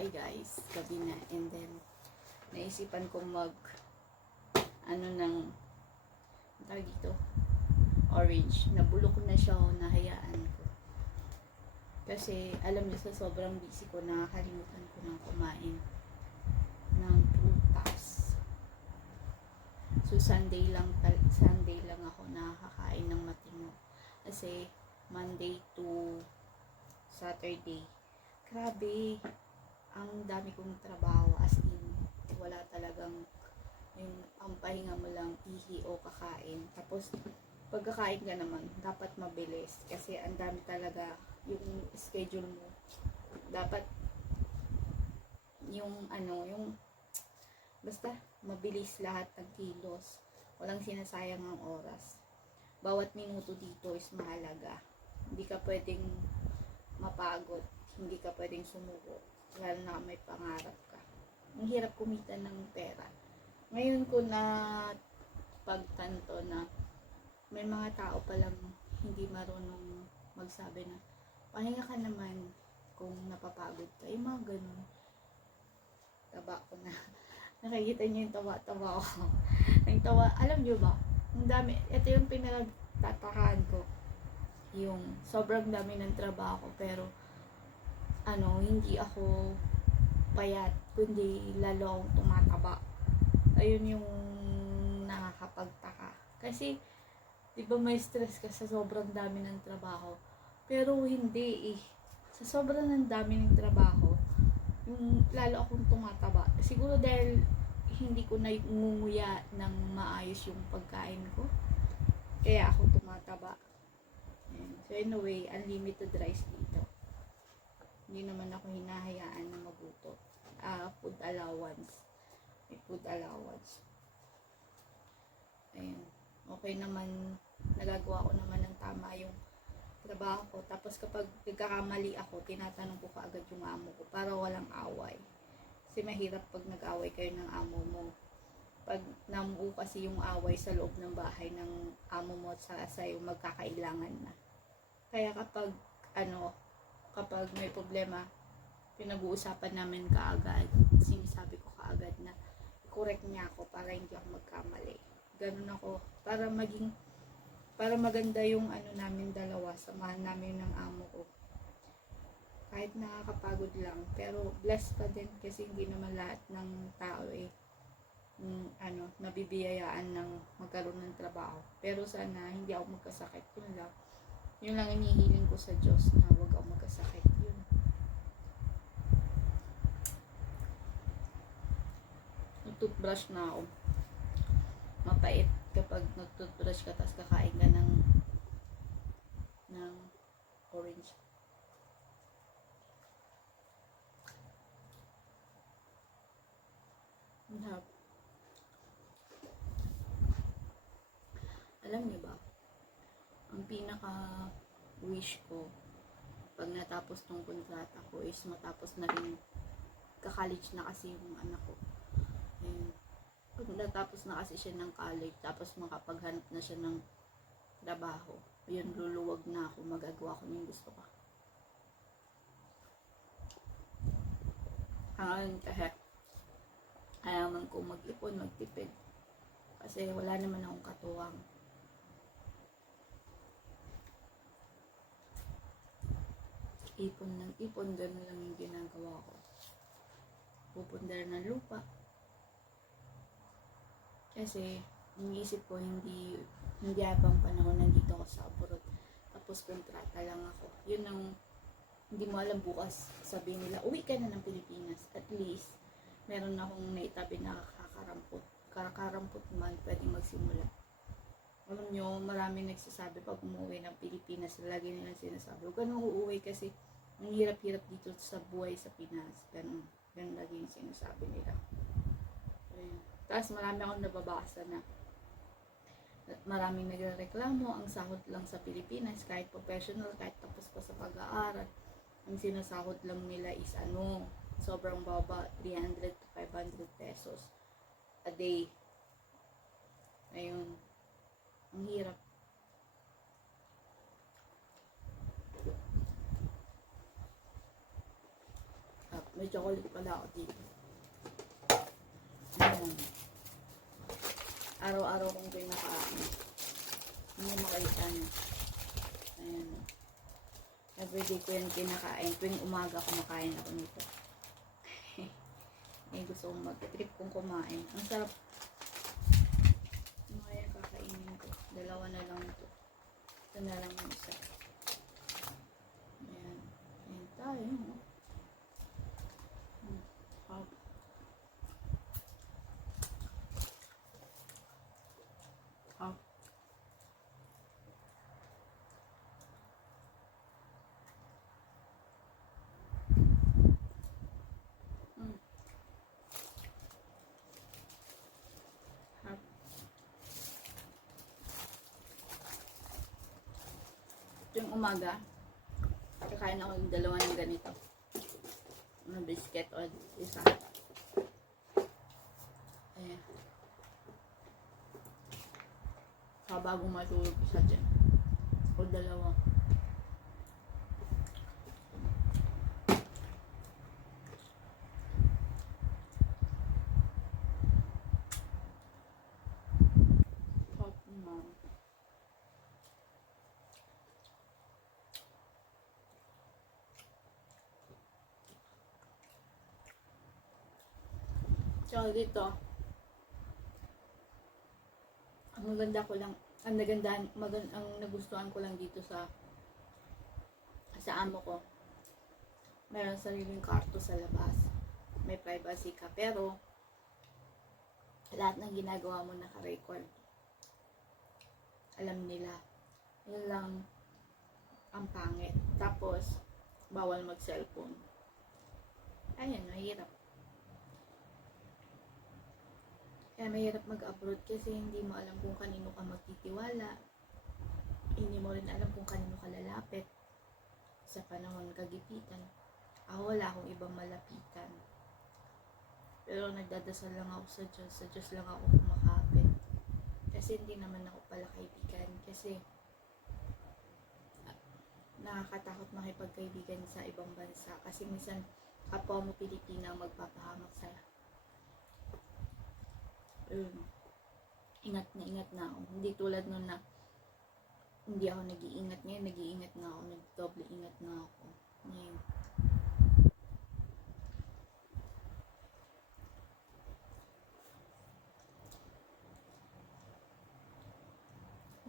Hi guys, gabi na, and then naisipan kong ng tawag dito, orange. Nabulok na siya o nahayaan ko. Kasi alam niyo sa sobrang busy ko, nakakalimutan ko ng kumain ng prutas. So Sunday lang ako nakakain ng matino. Kasi Monday to Saturday, grabe, ang dami kong trabaho, as in, wala talagang yung ang pahinga mo lang ihi o kakain. Tapos pagkakain ka naman, dapat mabilis kasi ang dami talaga yung schedule mo. Dapat yung basta mabilis lahat ng kilos. Walang sinasayang ang oras. Bawat minuto dito is mahalaga. Hindi ka pwedeng mapagod, hindi ka pwedeng sumuko, lalo na may pangarap ka. Ang hirap kumita ng pera. Ngayon ko na pagtanto na may mga tao palang hindi marunong magsabi na pahinga ka naman kung napapagod ka. Yung mga ganun. Taba ko na. Nakikita niyo yung tawa-tawa ko. Ang tawa, alam niyo ba? Ang dami, ito yung pinagtatakaan ko. Yung sobrang dami ng trabaho pero hindi ako payat, kundi lalo akong tumataba. Ayun yung nakakapagtaka. Kasi, di ba may stress ka sa sobrang dami ng trabaho? Pero hindi eh. Sa sobrang ng dami ng trabaho, yung lalo akong tumataba. Siguro dahil hindi ko na ngumunguya ng maayos yung pagkain ko. Kaya ako tumataba. So anyway, unlimited rice dito. Hindi naman ako hinahayaan na magutom. Food allowance. May food allowance. Ayun. Okay naman, nagagawa ko naman ng tama yung trabaho ko. Tapos kapag nagkakamali ako, tinatanong ko kaagad yung amo ko para walang away. Kasi mahirap pag nag-away kayo ng amo mo. Pag namuo kasi yung away sa loob ng bahay ng amo mo at sa'yo, magkakailangan na. Kaya kapag may problema, pinag-uusapan namin kaagad. Sinasabi ko kaagad na correct niya ako para hindi ako magkamali. Ganun ako. Para maganda yung namin dalawa, samahan namin ng amo ko. Kahit nakakapagod lang, pero blessed pa din kasi hindi naman lahat ng tao nabibiyayaan ng magkaroon ng trabaho. Pero sana hindi ako magkasakit. Yun lang inihiling ko sa Diyos na huwag ako magkasakit. Yun. Nag-toothbrush na ako. Mapait kapag nag-toothbrush ka tapos kakain ka ng orange. Alam niyo ba, ang pinaka-wish ko pag natapos tong kontrata ko is matapos na rin, ka-college na kasi yung anak ko. And pag natapos na kasi siya ng college, tapos makapaghanap na siya ng trabaho, yun, luluwag na ako, magagawa ko yung gusto ko. Kasi ayaw man ko mag-ipon, magtipid. Kasi wala naman akong katuwang. Ipon ng ipon, ganun lang yung ginagawa ko. Pupundar ng lupa. Kasi, iniisip ko, hindi habang panahon nandito ako sa abroad. Tapos kontrata lang ako. Yun ang, hindi mo alam bukas, sabihin nila, uwi ka na ng Pilipinas. At least, meron akong naitabi na kakarampot man, pwedeng magsimula. Alam nyo, maraming nagsasabi pag umuwi ng Pilipinas, lagi nilang sinasabi, huwag ka nang uuwi kasi ang hirap-hirap dito sa buhay sa Pinas. Ganun lagi yung sinasabi nila. Ayun. Tapos marami akong nababasa na maraming nagrereklamo, ang sahod lang sa Pilipinas, kahit professional, kahit tapos pa sa pag-aaral, ang sinasahod lang nila is sobrang baba, 300 to 500 pesos a day. Ayun. Ang hirap. May chocolate pala ako dito. Ayan. Araw-araw kong pinakain. Hindi makita niyo. Ayan. Everyday ko yan kinakain. Tuwing umaga kumakain ako nito. Eh, gusto kong mag-trip kong kumain. Ang sarap. Ano kaya kakainin ko? Dalawa na lang ito. Ito na lang yung isa. Ayan. Ayan tayo. Hop. Hop. Yung umaga, kakain ako yung dalawa ng ganito. Ano, biscuit o isa. Ayan. Saka bago matulog isa dyan. O dalawa. Hot na. So dito, ang maganda ko lang, ang nagustuhan ko lang dito sa amo ko, meron sariling kwarto sa labas, may privacy ka, pero lahat ng ginagawa mo naka-record, alam nila. Yun lang ang pangit. Tapos bawal mag cellphone. Ayan, mahirap. Kaya mahirap mag-abroad kasi hindi mo alam kung kanino ka magtitiwala. Hindi mo rin alam kung kanino ka lalapit sa panahon kagipitan. Ako wala akong ibang malapitan. Pero nagdadasal lang ako sa Diyos. Sa Diyos lang ako kumakapit. Kasi hindi naman ako pala kaibigan. Kasi nakakatakot makipagkaibigan sa ibang bansa. Kasi minsan kapwa mo Pilipina ang magpapahamak sa ingat na ako. Hindi tulad nun na hindi ako nag-iingat. Ngayon nag-iingat na ako, nag-double ingat na ako ngayon.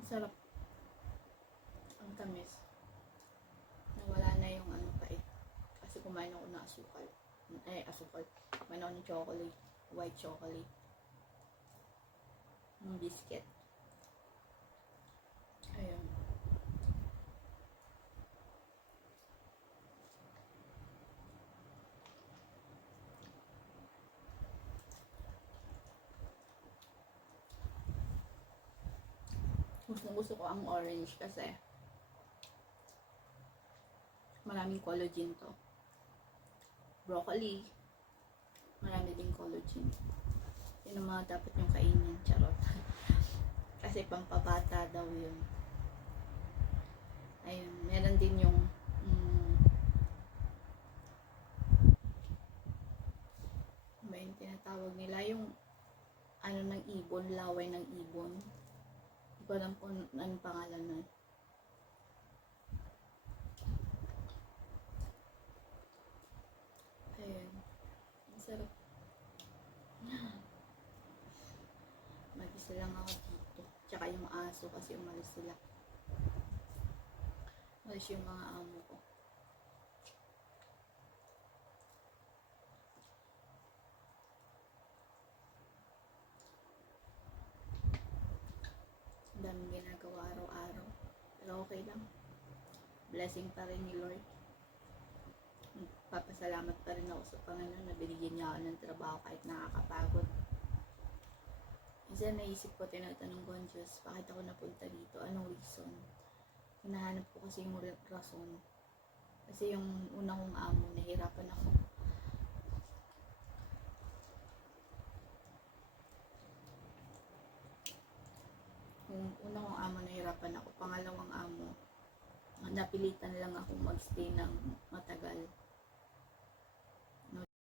Ang sarap, ang tamis, nawala na yung ano pait kasi kumain ako ng asukal, kumain ako ng chocolate, white chocolate, ng biscuit. Ayun. Gusto ko ang orange kasi maraming collagen to. Broccoli, marami din collagen. Yun ang mga dapat yung kainin, charot. Kasi pampabata daw yun. Ayun, meron din yung ba yung tinatawag nila, yung ano ng ibon, laway ng ibon. Hindi ko alam kung anong pangalan nun. Ayun, ang sarap. Mag-isa lang ako dito. Tsaka yung aso kasi umalis sila. Umalis yung mga amo ko. Ang daming ginagawa araw-araw. Pero okay lang. Blessing pa rin ni Lord. Papasalamat pa rin ako sa Panginoon na binigyan niya ako ng trabaho kahit nakakapagod. Minsan naisip ko, tinatanong ko ang Diyos, bakit ako napunta dito? Anong reason? Hinahanap ko kasi yung rason. Kasi yung unang kong amo, nahirapan ako. Yung unang kong amo, nahirapan ako. Pangalawang amo, napilitan lang ako magstay ng matagal.